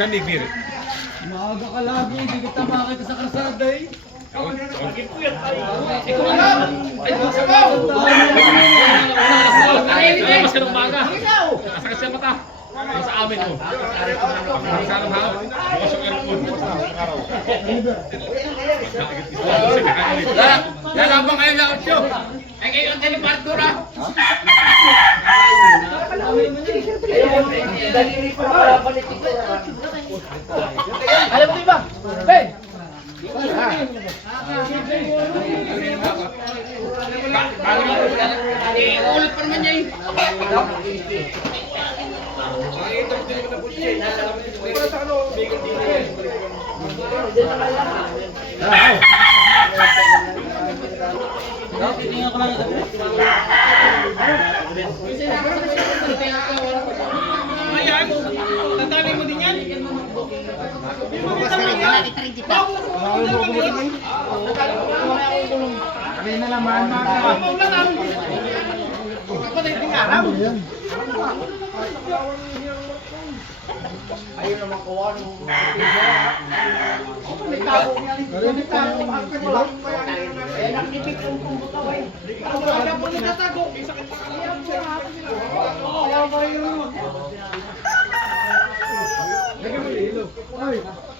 Sa Nigir. Maaga ka lagi, hindi kita makakita sa kalsada eh. Ikaw mas kanong maga. Asakit siya mata. Sa amin oh. Sa amin ha. Bukas yung aircon. Lalabang kayo sa 8. Ay kayo ang telepartura. Alam mo ba? Ben! Ulit pa naman niya eh. Ayan, tatali mo din yan. Sabi na naman, ayun naman kuha nung nagtago niya. Nagtago ako. Eh, naknipik yung butaw eh. Kaya po nagtatago. Sakit pa kaya po. Kaya ba yun?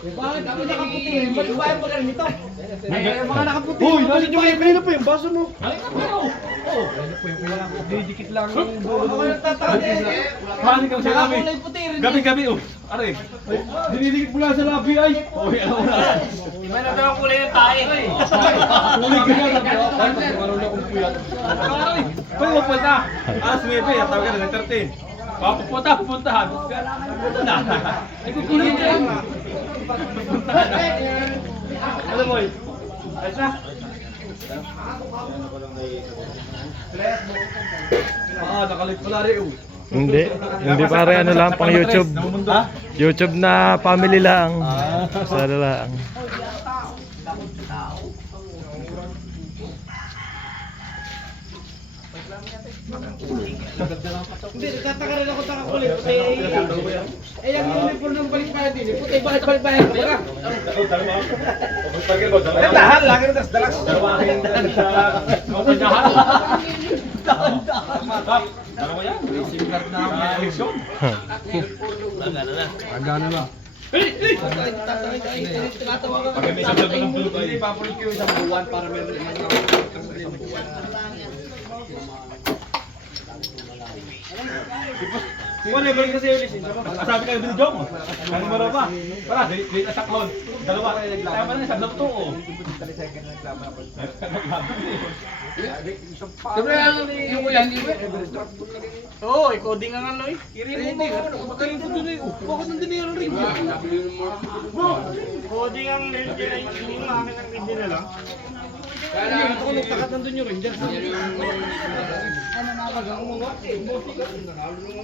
Bakit ako nakaputi? Bakit ba yung pagkain nito? Mga nakaputi. Uy, nalit yung kayo po yung baso mo. Didikit lang yung bulo. Ako nagtatago eh. Paano kang sinabi? Gabi-gabi oh. Aray. Dinidikit mo lang sa labi ay. Uy, ano na. Iba na daw ang kulay ng tae. Kulig ka na. Marunong akong puyat. Aray. Pwede mo punta. Alas 9, tawag ka na ng 13. Pupuntahan. Punta na. Ay, kukulit ka yan. Pupuntahan na. Alam mo eh. Ayos na. Nakalit pala rin oh. Hindi pare, ano lang, pang YouTube. YouTube na family lang. Sana lang. Hindi, nagtataka rin ako sa kakulit. Eh, yung uniform ng balikbayan din. Puti, bakit balikbayan ko ba? Dahan, lagi na tas dalas. Dalawa yan. Simgat na eleksyon. Agana na. Pag may isang sabi ng bulot ay Ipapulit ko yung isang buwan para meron isang buwan. Wala ba kasi yung lisensa mo? Sabi kayo binidyo mo. Ano mo raw ba? Para, date na saklon. Dalawa. Kaya pa na isang lapto o. Siyempre yung kuya, hindi ba? Oo, i-coding ang ano eh. I-remove mo ako. Pagkain ko dun eh. Bakit nandun yung ring? Coding ang ranger ay yung akin ang hindi na lang. Kaya ako nagtakat nandun yung ranger. Ano nakagang mo nga?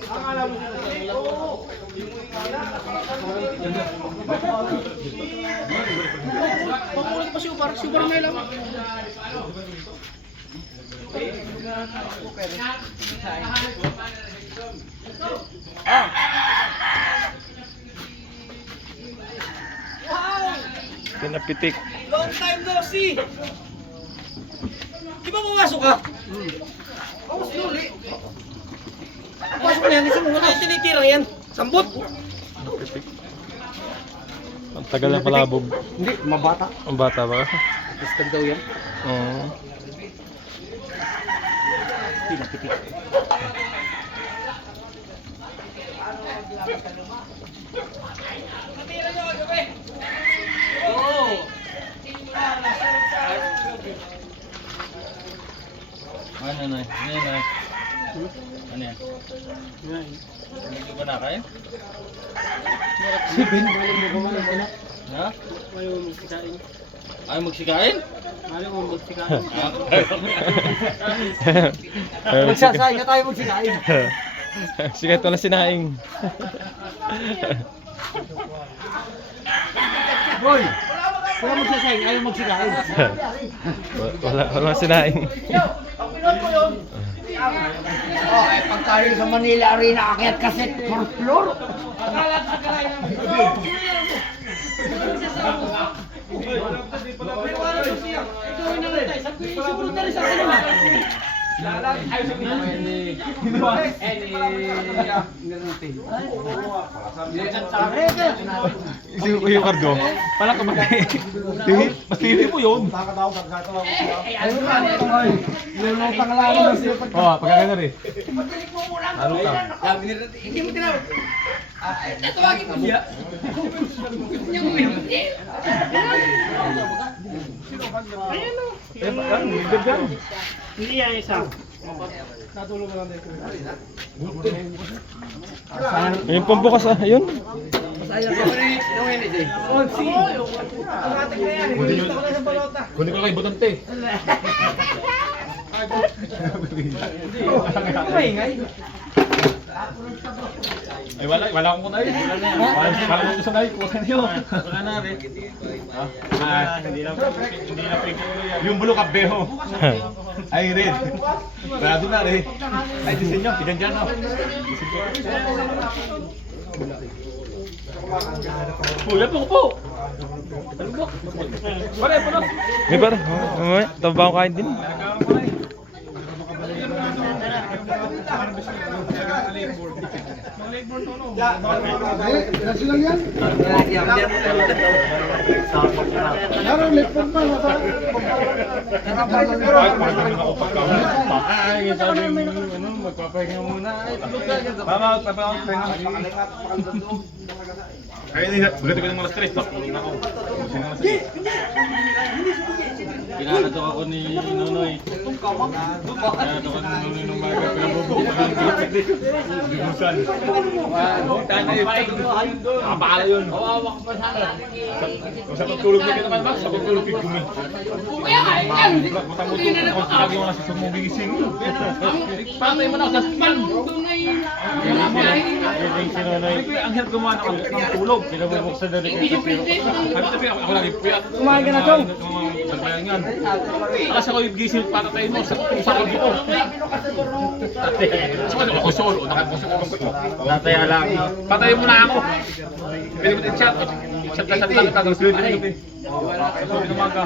Akala mo sila. Oo. Pakulit pa siya, parang super na lang. Pinapitik. Long time no see! Di ba pumasok ka? Ako slowly. Pasok na yan, kasi mo wala yung tinitirang yan. Sambot! Ang tagal na palabog. Hindi, mabata. Ang bata ba? Istag daw yan. Oo. Pinapitik. Matira nyo, gabi! Oo! Ano na? Ano yan? Hindi ko na kain? Sipin, maling mo kumain na. Ha? Ayaw mo magsikain. Ayaw magsikain? Ayaw mo magsikain. Ayaw Magsasain na tayo magsikain. Sigat ko na sinaing. Boy! Wala magsasain, ayaw magsikain. Wala sinaing. Ang pinod ko yun! Oh, eh, pag tayo sa Manila Arena, akyat kaset, fourth floor. Isipin ko yung cargo. Pala ka Masili mo yun. Lulutang lang na siya. Oo, pagkaganda rin. Halutang. Hindi mo tinawag. Tatawagin mo siya. Hindi yan isa. Yung pambukas yun. Kunin ko kay Butante. Ay wala akong kunay. Wala akong kunay. Kuha niyo. Wala na rin. Hindi na yung blue kabeho. Ay red. Brado na rin. Ay disenyo, pigan dyan oh. Kuya po. Pare po na. May par. Tabang kain din. Nasi lang yan? Meron, lipon pa. Ay, sabi mo, magpapahinga muna. Tama, magpapahinga. Ay, hindi. Bagay ko ng mga stress. Tulong ako. Pinanatok ako ni Nonoy. Pinanatok ako ni Nonoy nung baga. Pinabubok ko ng bibusan. Tanay, nakapakala yun. Sa pagtulog na kita Max, sa pagtulog kay Gumi. Matang-utong ako sa lagi mo na sa sumungising. Patay mo na ako sa man. Ang hirap gumawa ng tulog. Pinabubuksan na rin kita. Ako lagi puyat. Kumain ka na, Chong. Nagbayan yan. Kasi ako yung gising patatayin mo sa kagi ko. So ano ako solo, nakapuso ko. Tataya lang. Patayin mo na ako. Pwede mo din chat. Chat lang tagang sulit ng gabi. Sa sulit ng umaga.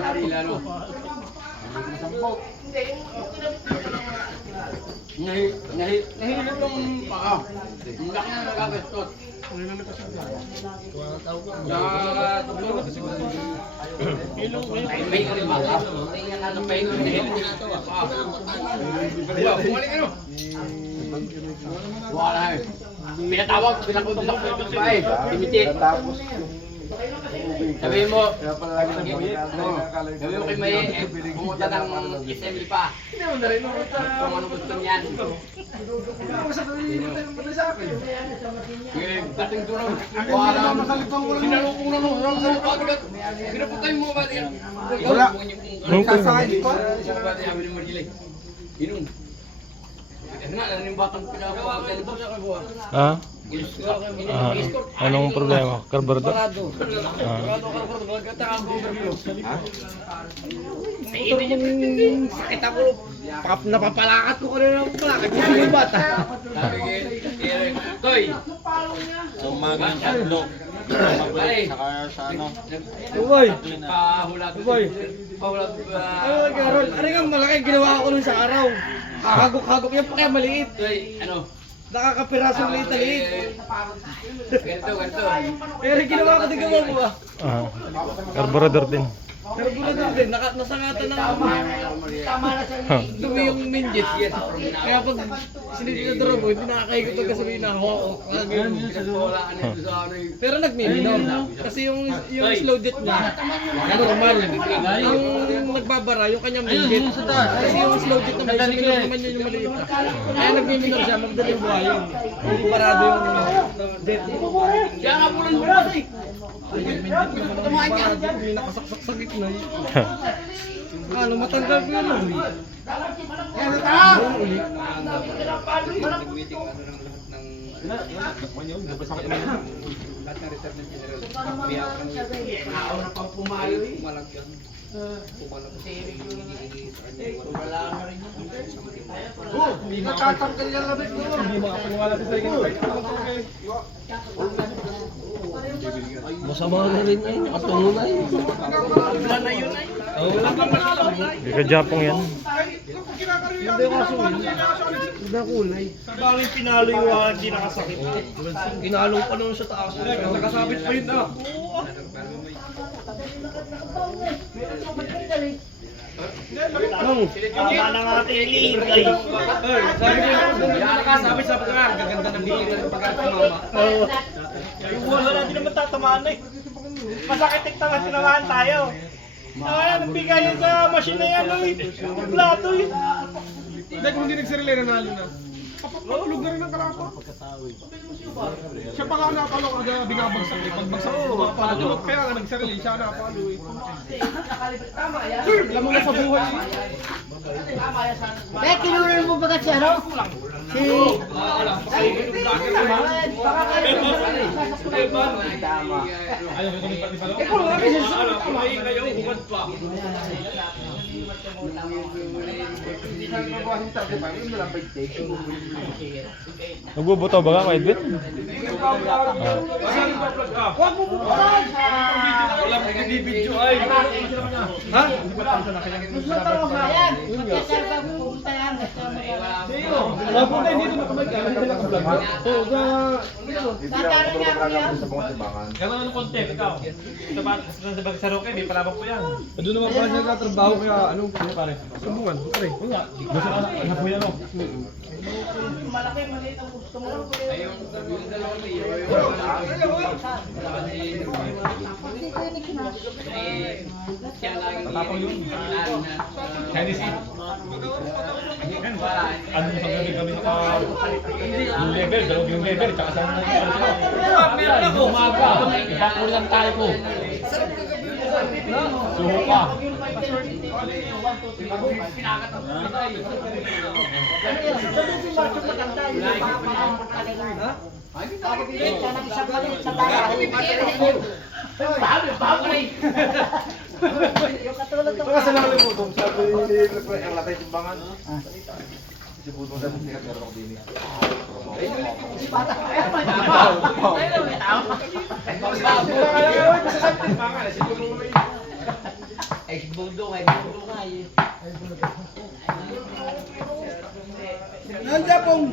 Nahilip yung paa. Ang laki na nagagastot. May ko rin baka. May ko rin nahilip yung ito. Bumalik ano? Wala eh. Pinatawag, pinakuntak ko yung babae. Timitit. Sabihin mo, sabihin mo kay May, pumunta ng SM pa. Kung ano gusto niyan. Dating tulong. Sinalong sa pagkat. Pinaputay mo ba? Wala. Inom. Ano yung batang pinapagawa ka? Ha? Anong problema? Carburetor? Sakit ako. Napapalakat ko kanina ng palakad. Hindi ba bata? Toy! Umagang tatlo. Uboy! Pahulat. Uboy! Pahulat. Ay, Carol, ano nga malaki ginawa ko nun sa araw? Hagok-hagok yan pa kaya maliit. Toy, ano? Nakakapirasong liit-liit. Ganito. Pero ginawa ko din gawa mo ba? Carburetor din. Pero bulad din, nasangatan ng dumi yung minjit. Kaya pag sinitidadara mo, hindi nakakahigot pagka sabihin na ho. Pero nagmiminor. Kasi yung slow jet niya, normal. Ang nagbabara, yung kanyang minjit. Kasi yung slow jet naman, minor naman yun yung maliit. Kaya nagmiminor siya, magdaling buhayin. Hindi parado yung jet. Kaya nga pulang bukas eh. Tumahan niya. Hindi nakasaksak sa gitna. Ano, matanggal ko yun. Lahat ng reserve ng general. Biyak ng araw na pang pumayo eh. Natatanggal yung labit mo. Hindi makapaniwala sa sarili. Masama na rin ay, nakatungo na yun. Wala na yun ay. Hindi ka Japong yan. Hindi yung aso yun. Hindi na kulay. Bakit pinalo yung hindi nakasakit? Ginalo pa naman sa taas. Nakasabit pa yun na. Tama na nga ating ilingay. Sabi niya, nakasabit sa pagkakaan. Gaganda ng bigay ng pagkakaan mama. Wala din naman tatamaan eh. Masakit tigtangan tinamaan tayo. Nagbigay yan sa machine na yan eh. Plato eh. Hindi, kung hindi nagsarili, nanalo na. Papapatulog na rin ang karapa. Siya pa nga napalo kada binabagsak eh. Pagbagsak ko, papatulog. Kaya nga nagsarili, siya napalo eh. Alam mo na sa buhay eh. Eh, kinunan mo ba kasi ano? Si... Ayaw ko tumipat ni Palo. Nagbubuto ba ka, Edwin? Huwag mo bukaran! Wala mo video ay. Ha? Gusto ka lang ba yan? Magkasal ka pupunta yan. Wala po tayo dito nakablog. Hindi nakablog. Oo, Tatarin nga ko yan. Gano'n ang content, ikaw? Sa Bagsaroke, may palabang po yan. Doon naman pala siya nagtatrabaho kaya anong pare? Sumbungan, pare. Wala. Gusto ka na po yan o. Malaki, maliit ang gusto mo. Tatapang yun. Chinese eh. Ano yung gabi sa yung level, dalawang yung level, tsaka sa meron ako. Umaga. Ipakulang tayo ko. Suho pa. Yung katulad ng... Kasalanan mo itong sabi ang latay timbangan. Si Budong dati sikat meron ako din. Nandiyan pong...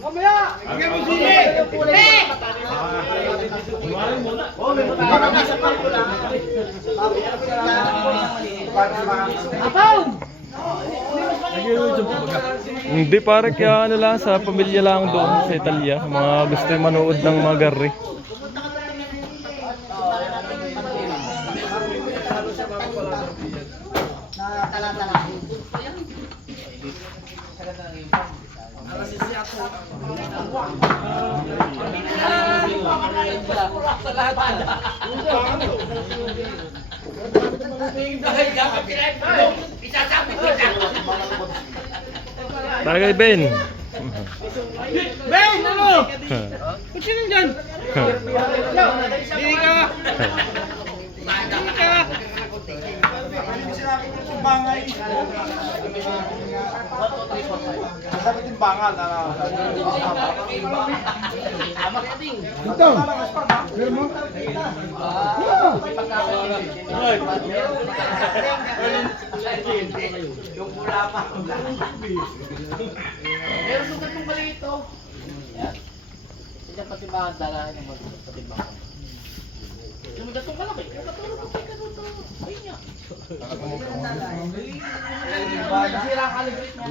Mamaya! Bigyan mo sili! Apaw! Hindi pare, kaya ano lang, sa pamilya lang doon sa Italia. Mga gusto yung manood ng mga garri. Tagay Ben. Ben, ano? Ba't sino dyan? Hindi ka. Hindi ka. Bangay. Sabi timbangan. Ito! Meron mo? Yung pula pa. Meron mo itong balito. Hindi pati ba dala ng patimbang. Yung gatong malaki. Yung gatong malaki ka dito. Ayun niya. Sira ka ligrit niya.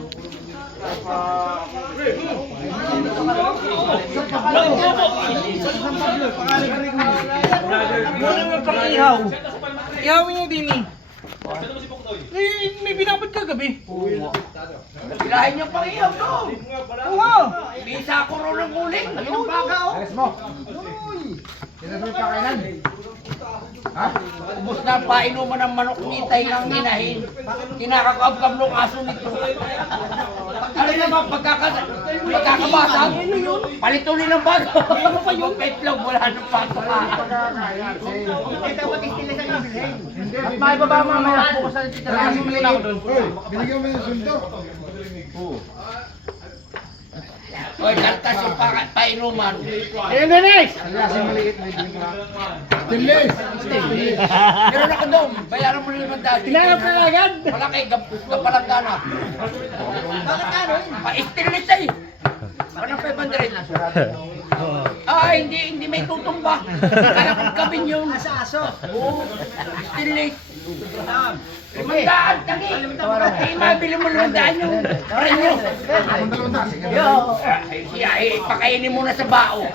Ano yung pang-ihaw? Ihawin niyo din eh. May binabad ka gabi. Ilahin niyo pang iyaw to. Oo. Bisa ko rin ng uling. Ayun baka oh. Ubus na ang painuman ng manok ni Itay ng inahin. Kinakakabkab ng aso nito. Ano naman, pagkakabasag, palitunin ng bago. Ano pa yung petlog? Wala nang pasok ka. At may baba mamaya po sa titirahin mo lang doon. Binigyan mo yung sundo. Oy, kaltas yung painuman. Stainless! Meron ako doon. Bayaran mo rin naman dati. Tinanggap na agad. Malaki, gapalanggana. Pa-stainless ay. Anong 500? Ah, hindi may tutumba. Kaya kong kabin yung aso. Oo, stainless. 500, tagi. Ay, mabili mo 500 yung renyo. Pakainin mo na sa bao.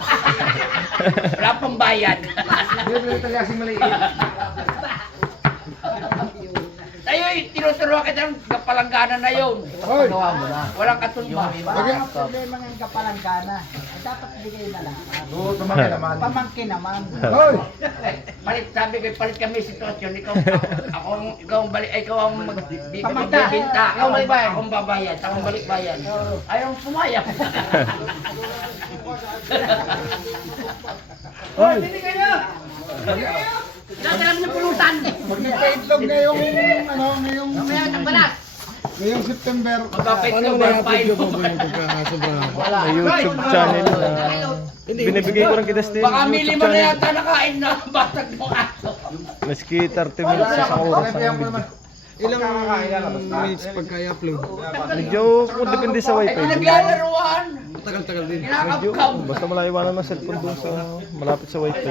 Wala pang bayad. Tayo, tinuturuan kita ng kapalanggana na yun. Hoy! Walang katumba. Ang problema ng kapalanggana, ay dapat bigay na lang. Oo, tumaki naman. Pamangkin naman. Hoy! Palit, sabi ko, palit kami sitwasyon. Ikaw ang balik, ikaw ang Pamangkin. magbibinta. Ikaw may bayad. Ako ang babayad, ako ang balik bayan. Ayaw pumayag. Hoy! Nagalam na pulutan. Magpapaitlog ngayong September. Magpapaitlog ba? May YouTube channel na binibigay ko rin kay Dustin. Baka may YouTube 5 na channel. yata nakain na batag mo aso. Maski 30 minutes sa isang oras ang video. Ilang minutes pagka i-upload? Medyo kung depende sa Ay, wifi. naglalaruan. Tagal-tagal din. Medyo, Kinakapkap. basta malaiwanan ng cellphone doon sa malapit sa wifi.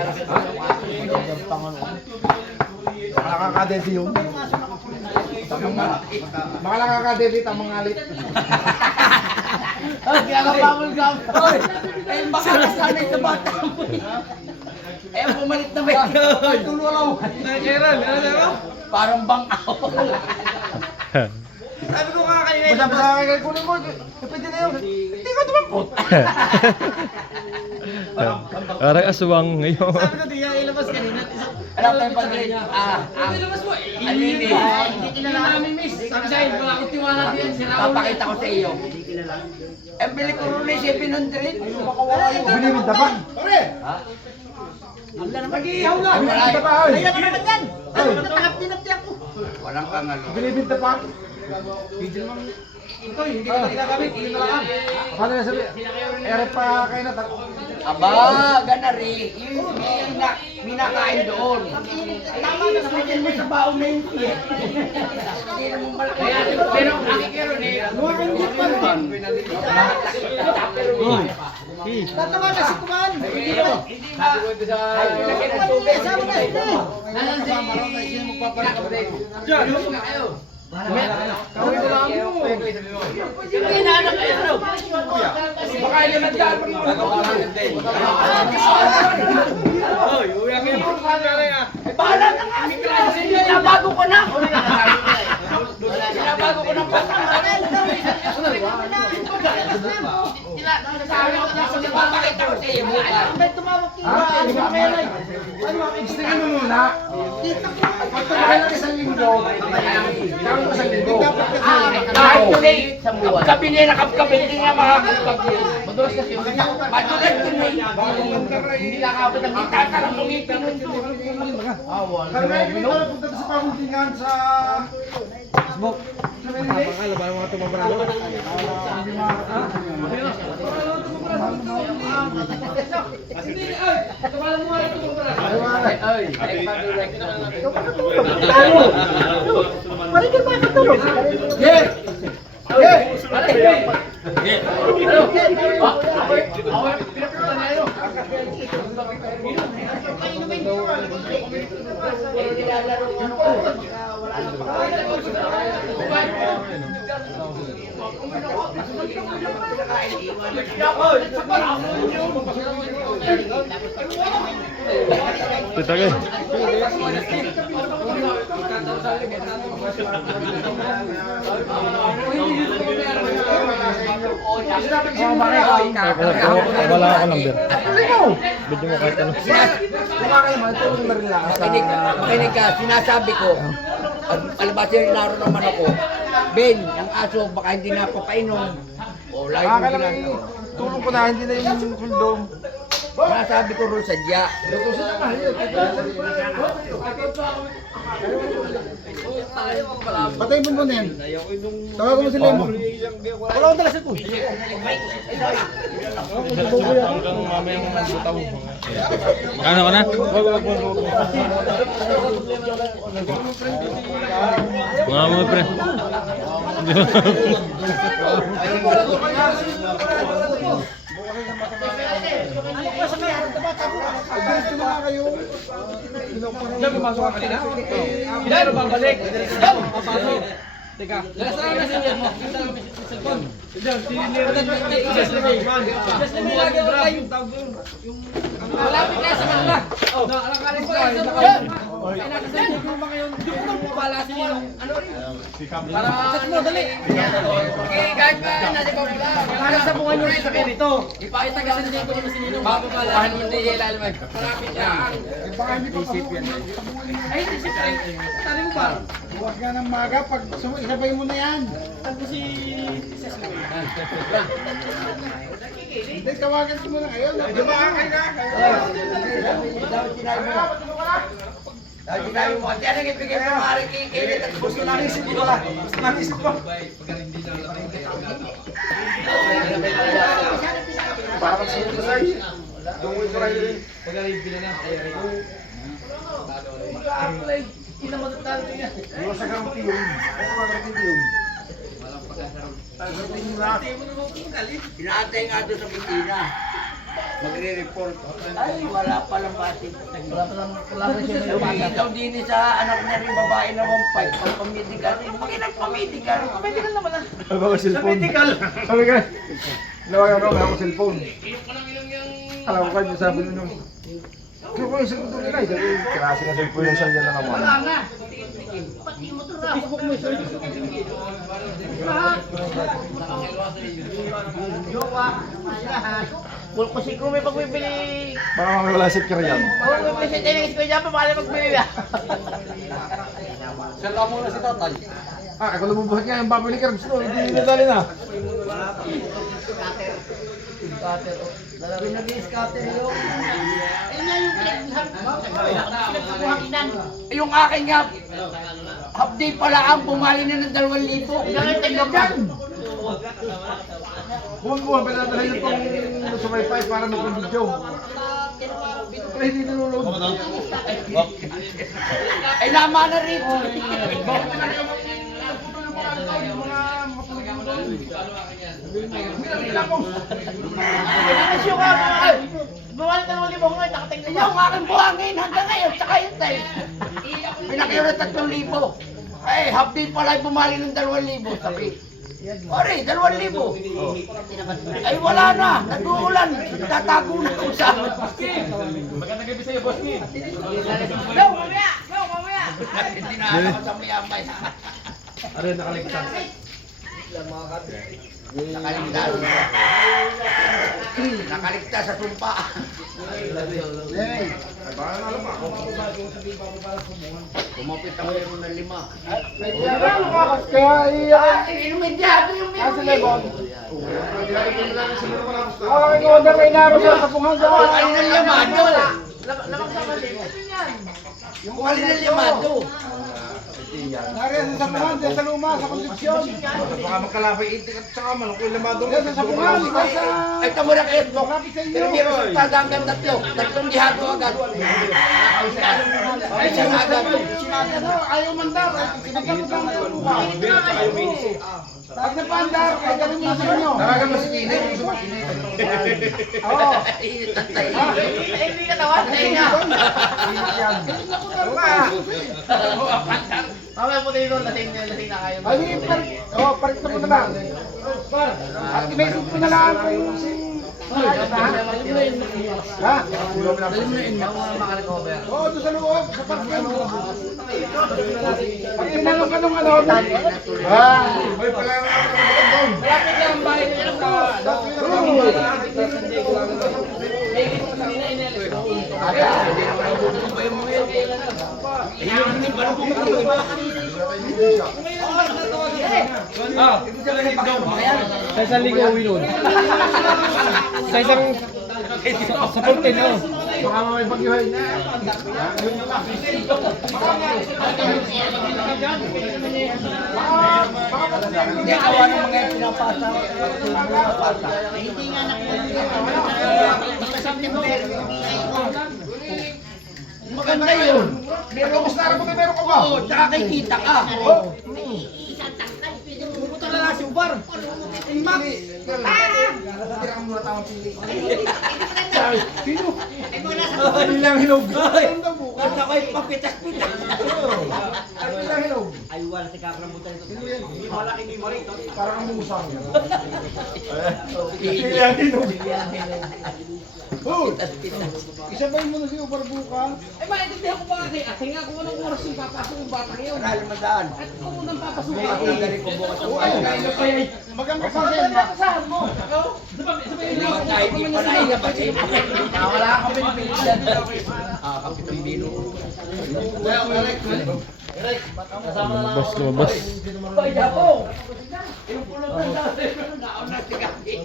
Baka nakakadesi yun. Baka nakakadelete ang mga alit. Kinakapamulgam. Ay, baka nasanay sa bata mo. Eh, pumalit na ba? Tululaw. Kailan? Ano na? Parang bang-aw. Sabi ko nga kanina. Basta kay kunin mo. Pwede na yun. Hindi ko tumangkot. Parang aswang ngayon. Sabi ko di nga ilabas kanina. Alam tayo pag ilabas mo. Alini. Hindi kilala. Sabi sa'yo, baka ako tiwala din. Papakita ko sa iyo. Eh, bili ko rin na 700. Binibinta pa? Pare! Mag-iihaw na. Binibinta pa? Kaya ka naman yan. Ano na tanggap-tinapti ako. Walang kangalo. Binibinta pa? Ito, hindi ka ginagamit. Hindi na lang. Paano na sabi? Ere pa kayo na. Aba, ganari. Yung minakain doon. Tama na naman mo sa baong na yun. Hindi naman malaki. Pero ang ikero ni... Hindi pa naman. Tatawa na si Kuman. Hindi ba? Ay, pinagyan ng tubig. Sama na sila. Hinahanap kayo, ano? Baka yun ang daan mo. Bahala na nga. Sinabago ko na. Sinabago ko ng patang. Papakita ko sa iyo. May tumawag kayo. Istigin mo muna. Pag tumakay lang isang linggo, gawin ko isang linggo. Kahit today, kapkabi niya na kapkabi, hindi nga makakapkabi. Madulas kasi yun. Madulas yun eh. Hindi nakakapit ang itatarang kong ipinun to. Pero ngayon, hindi ko punta sa pamundingan sa Facebook. Napakala ba yung mga tumabralo? Balik ka ba katulog? Yeah! Yeah! Ito tagay. Wala ako number. Bigyan mo kahit ano. Makinig ka, sinasabi ko, alabas yung inaro ng manok ko, Ben, ang aso, baka hindi na papainom. O, lagi mo ginagawa. Tulong ko na, hindi na yung kuldo. Sinasabi ko rin sadya. Patay mo muna yan. Tawagan mo si Lemon. Wala akong talas ito. Ano ka na? Mga mo pre. Diyan, pumasok ka kanina? Hindi, babalik. Papasok. Teka. Last na messenger mo. Diyan, sinilira niyo. Just limay lagi ako tayo. Malapit na sa kanila. Nakakalis ko kayo. Ay, nakasali ko ba ngayon? Hindi ko nang pabala si Ninong. Ano? Para set mo, dali. Okay, kahit pa natin pa wala. Para sa bunga nyo rin sa ganito. Ipakita kasi hindi ko naman si Ninong bago pala. Hindi ilalim. Malapit yan. Ay, isip rin. Tali mo ba? Huwag ka ng maga pag isabay mo na yan. Ano si Hindi, tawagan ko muna ngayon. Di ba kayo na? Sinabi mo, hindi anong ibigay mo maaari kikilit at gusto nanisip ko lang. Nanisip ko. Parang sino sa iyo. Tungkol ko rin rin. Iwas sa karuti yun. Ano ba karuti yun? Inaantay nga doon sa Pilipinas. Magre-report. Ay, wala palang batik. Daw din sa anak niya rin babae na 1.5. Pag-pamedical. Mag-inag-pamedical. Pamedical naman ah. Ano ba cellphone? Sabi ka, nawagan ko, may ako cellphone. Alam ko kayo, sabi nyo. Kaya ko yung cellphone nila, kasi na cellphone yung siya lang naman. Wala na. Pati mo ito raw. Facebook mo, sir. Jowa. Kung kasi kung may pagbibili, Baka may wala si Kirian. kung may present tayo ng eskwela, baka magbili na. Sala muna si tatay. Ah, ako lumubuhat nga yung babalik ka, gusto, hindi nadali na. Nag-i-scatter yun. Ayun nga yung pinagkukuhakinan. Yung akin nga, half day pala ang bumali na ng 2,000. Ganun tingnan dyan. Buwan-buwan, pinadala yun pang sa wifi para mag-video. Kaya hindi nilulog. Ay, lama na rin. Nanisyo ka. Bumalik na ulit mo ngayon, nakatingin mo. Yung aking buhangin hanggang ngayon, tsaka yun tayo. Pinakiro na 3,000. Ay, half day pala bumali ng 2,000. Sabi, Ore, 2,000. Ay, wala na. Nag-uulan. Tatago na kung saan. Magandang gabi sa'yo, boss Kim. Go, mamaya! Go, mamaya! Hindi na ako sa mayamay. Ano yun, nakaligtas? Nakaligtas. Nakaligtas sa sumpa. Hey, baka na alam ako. Kumapit ako yung ng 5. Kaya iyan. Inumidyado yung Kasi Lebon. Ako nag-order kay Naro sa Kapungan sa Kuhalin ng limado. Lamang sa mali. Yung kuhalin ng limado. Nariyan sa Sapungan, dyan sa Luma, sa Concepcion. Baka magkalapay itik at saka manok yung lamado. Dyan sa Sapungan, dyan sa... Ay, tamo na kayo. Pero may resultado hanggang 3. 3 dihado agad. Ay, siya na agad. Ayaw mandar, sinagkakot lang na yung lupa. Pag napandar, ay ganun mo sa inyo. Taragan mo si Kine, kung gusto mo Kine. Oo. Hindi ka tawad sa inyo. Mamaya po tayo doon, lasing na kayo. Ay, parit na mo na lang. At i-message mo na lang kung si... Ha? Oo, doon sa loob, sa parkyan. Pag tinanong ka nung ano, ha? May pala yung doon. Malapit lang ang bahay nila sa Sa isang ligaw yun. Sa isang sa porten no. Baka may pagyuhay na. Hindi awa ng mga pinapasa. Hindi nga maganda yun. Meron ko sa mo meron ka ba? Oo, tsaka kay kita ka. Pupunta na lang si Ubar. Max. Tira mo na tawang pili. Sino? Ano lang hinog? Ano ko yung papitas-pitas? Ano lang hinog? Ay, wala si kakramutan ito. Sino yan? Malaki ni Marito. Parang ang musang yan. Sino yan hinog? Isabay mo na si Ubar bukas. Eh, maintindihan ko ba kasi nga kung anong oras yung papasok yung batang yun. Alam mo daan. At kung unang papasok May ako. dali ko bukas ang bahay. Maganda Kasi ang nakasahan mo. Hindi man tayo di pa nailabas eh. Wala ka pinipilitan. Kapitang Bino. Lumabas. Ay, ako. Yung pulo ng dati. Naon na si Kaki.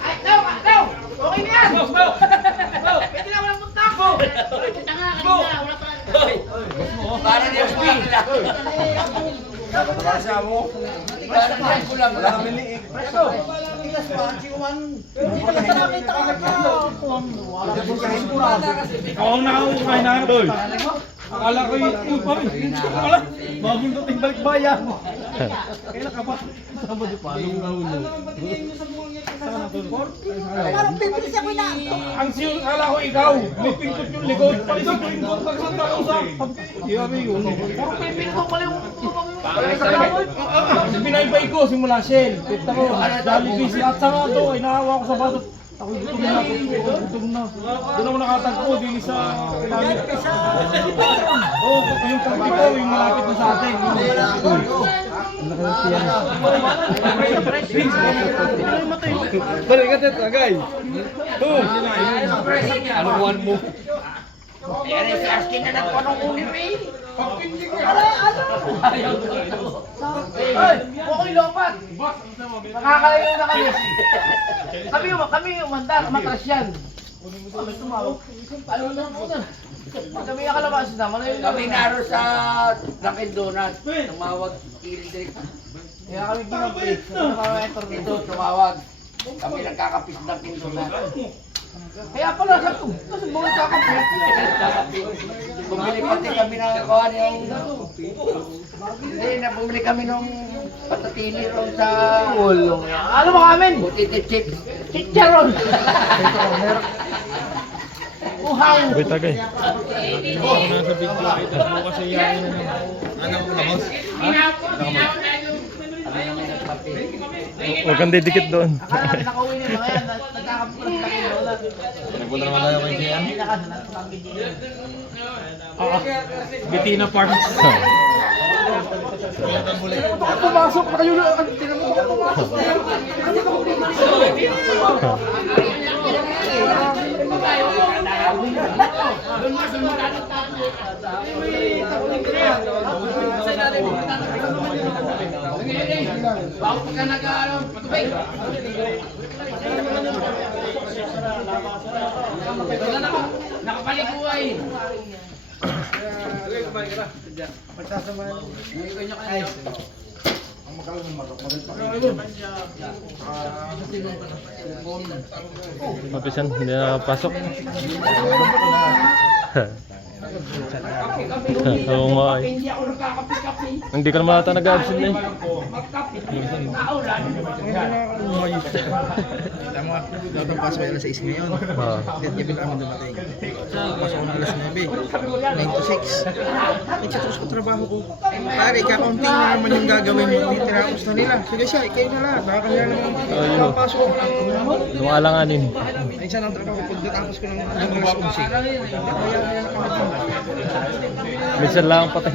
Ay, daw! Okay na yan! Pwede na walang punta ako! Punta nga kanina, wala pa lang. Para niya sa pila. Basta mo. Basta tayo ko lang. Wala kami liig. Preso. Tigas pa, si Juan. Ikaw ang nakauukain na doy. Akala ko yung pa rin. Wala. Bagong dating balik bayan. Kailan ka ba? Sama di pa. Nung naulo. Parang pipilis ako na. Ang siyo, akala ko ikaw. May pingkot yung likod. Palisag ko yung doon. Pagkakang kausap. Sabi ko, amigo. Puro pipil ko pala yung Binaybay ko simula Shell. Pita ko. Jollibee. At saka to. Inahawa ko sa batot. Ako gutom na. Gutom na. Doon ako nakatagpo. Dili sa kailangan. Oo, yung pagpi ko. Yung malapit na sa atin. Balik ka dito, agay. Ano buwan mo? Ayan si Askin na nagpanong unin eh. Ay, okay lopat. Nakakalayo na kami. Kami yung mandar, matras yan. Ano na muna? Kami yung kalabas na, malayo na. Kami naro sa Dunkin Donuts. Tumawag Ildrik. Kaya kami ginabay. Ito tumawag. Kami nagkakapis Dunkin Donuts. Kaya pala sa ito, kasi mga kakapi. Bumili pati kami ng kawan yung... Hindi, bumili kami ng patatili ron sa... Ulong yan. Ano mo kami? Butiti chips. Chicharon. Uhaw. Uy, tagay. Nasa big flight. Bukas ay yakin na naman. Ano ko labas? Huwag kang didikit doon. Akala namin nakauwi na yung mga yan. Nagkakapulang tayo lola. Nagpunta naman tayo kay Kian. Hindi Bitina Park. pumasok na kayo lang. Pumasok na kayo. Bago ka nag-aalam, patubig. Nakapalikuay. Mapisan, hindi na nakapasok. Oo nga eh. Hindi ako nagkakapi-kapi. Hindi ka naman ata nag-absent na eh. Magkapi. Kaulan. Tama, dapat pasok ay alas 6 ngayon. At gabi na kami dumating. Pasok ko na alas 9. 9 to 6. Nagsatos ko trabaho ko. Pare, kakaunting na naman yung gagawin mo. Hindi tinapos na nila. Sige siya, ikaw na lang. Nakakaya naman. Pasok ko lang. Lumalanganin. Ay, isa lang trabaho. Pagdatapos ko ng alas 11. Kaya na kami. Minsan lang patay.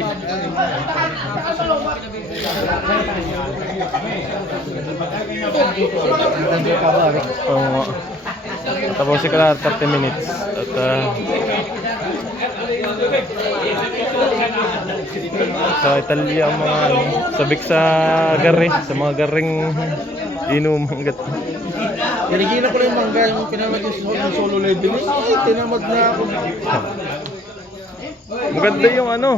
Oo nga. Tapusin ko na 30 minutes. At sa Italia ang mga sabik sa gari, sa mga garing inom hanggat. Tinigilan ko lang yung mangga, yung pinamag yung solo leveling. Ay, tinamag na ako. Maganda yung ano.